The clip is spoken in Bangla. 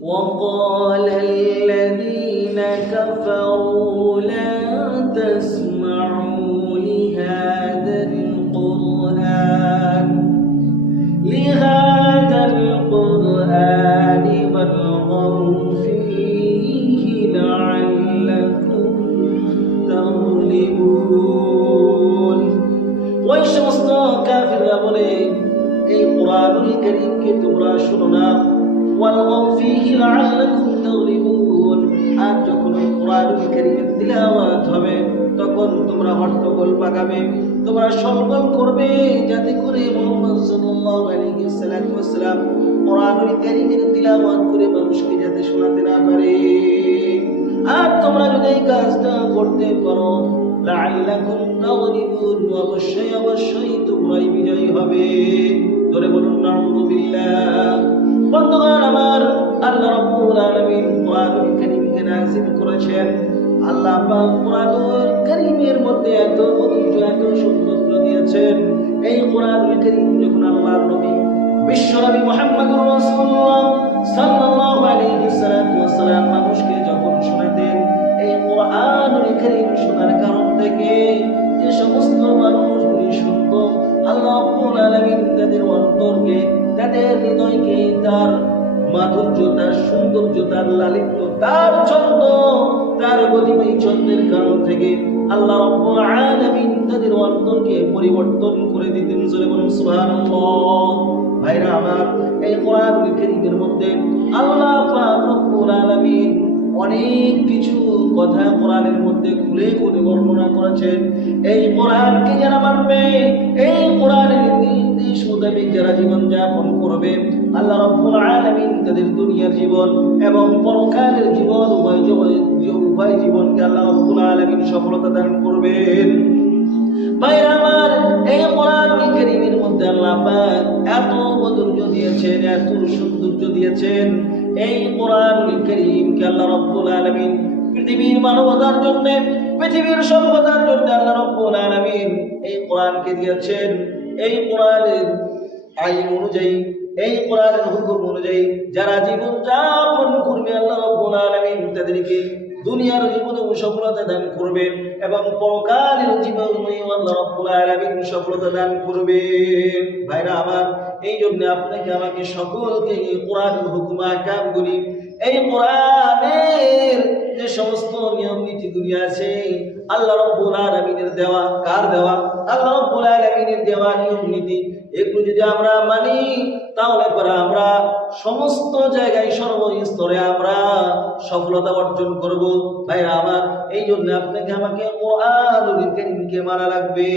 وقال الذين كفروا لا تسمعوا لهذا القرآن والغوا فيه لعلكم تغلبون। ওই সমস্ত কাফিররা বলে এই কোরআনুল কারীমকে তোমরা শোনো না, ওয়ালগাউ ফীহি লাআল্লাকুম তাগলিবুন, আর যখন ওই কোরআনুল কারীমের তিলাওয়াত হবে তখন তোমরা হট্টগোল পাকাবে, তোমরা সলবল করবে, যাতে করে মুহাম্মদ সাল্লাল্লাহু আলাইহি ওয়াসাল্লাম কোরআনুল কারীমের তিলাওয়াত করে মানুষকে যাতে শোনাতে না পারে। আর তোমরা যদি এই কাজটা করতে পারো লাআল্লাকুম তাগলিবুন, অবশ্যই তোমরাই বিজয়ী হবে। ধরে বলুন নাউযুবিল্লাহ। বন্ধুগণ আমার, আল্লাহ রাব্বুল আলামিন কোরআনুল কারীমকে নাযিল করেছেন। আল্লাহ পাক কোরআনুল কারীমের মধ্যে এত মধুর্য, এত সৌন্দর্য দিয়েছেন। এই কোরআনুল কারীম যখন আল্লাহর নবী বিশ্বনবী মুহাম্মদুর রাসূলুল্লাহ সাল্লাল্লাহু আলাইহি ওয়াসাল্লাম মানুষকে যখন শোনাতেন, এই কোরআনুল কারীম শোনার কারণ থেকে যে সমস্ত মানুষগুলি শুনত, আল্লাহ রাব্বুল আলামিন তাদের অন্তরকে, তাদের হৃদয়কে তার মাধুর্য, তার সৌন্দর্য, তার লালিত্য, তার ছন্দ, তার গতিময়ী ছন্দের কারণ থেকে আল্লাহ রাব্বুল আলামিন তাদের অন্তরকে পরিবর্তন করে দিতেন। জোরে বলুন সুবহানাল্লাহ। ভাইরা আমার, এই কোরআনুল কারীমের মধ্যে আল্লাহ পাক রব্বুল আলামিন অনেক কিছু কথা কোরআনের মধ্যে খুলে খুলে বর্ণনা করেছেন। এই কোরআনকে যারা মানবে, এই কোরআনের নির্দেশ মোতাবেক যারা জীবন যাপন করবে, আল্লাহ রাব্বুল আলামিন তাদের দুনিয়ার জীবন এবং পরকালের জীবন উভয় জীবনকে আল্লাহ রাব্বুল আলামিন সফলতা দান করবেন। ভাইরা আমার, এই কোরআনুল কারীমের মধ্যে আল্লাহ পাক এত মধুর্য দিয়েছেন, এত সৌন্দর্য দিয়েছেন। এই কোরআনুল কারীমকে আল্লাহ রাব্বুল আলামিন পৃথিবীর মানবতার জন্য, পৃথিবীর সভ্যতার জন্য আল্লাহ রাব্বুল আলামিন এই কোরআনকে দিয়েছেন। এই কোরআনের আইন অনুযায়ী, এই কোরআনের হুকুম অনুযায়ী যারা জীবন যাপন করবে, আল্লাহ রাব্বুল আলামিন তাদেরকে দুনিয়ার জীবনে সফলতা দান করবেন এবং পরকালের জীবনে আল্লাহ রাব্বুল আলামিন সফলতা দান করবেন। ভাইরা আমার, এই জন্য আপনাকে আমাকে সকলকে এই কোরআনের হুকুম আহকামগুলি, এই কোরআনের যে সমস্ত নিয়ম নীতিগুলি আছে, আল্লাহ রাব্বুল আলামিনের দেওয়া, কার দেওয়া? আল্লাহ রাব্বুল আলামিনের দেওয়া নিয়ম নীতি, এগুলো যদি আমরা মানি তাহলে পরে আমরা সমস্ত জায়গায়, সর্বস্তরে আমরা সফলতা অর্জন করব। ভাইরা আমার, এই জন্য আপনাকে আমাকে কোরআনুল কারীমকে মানা লাগবে।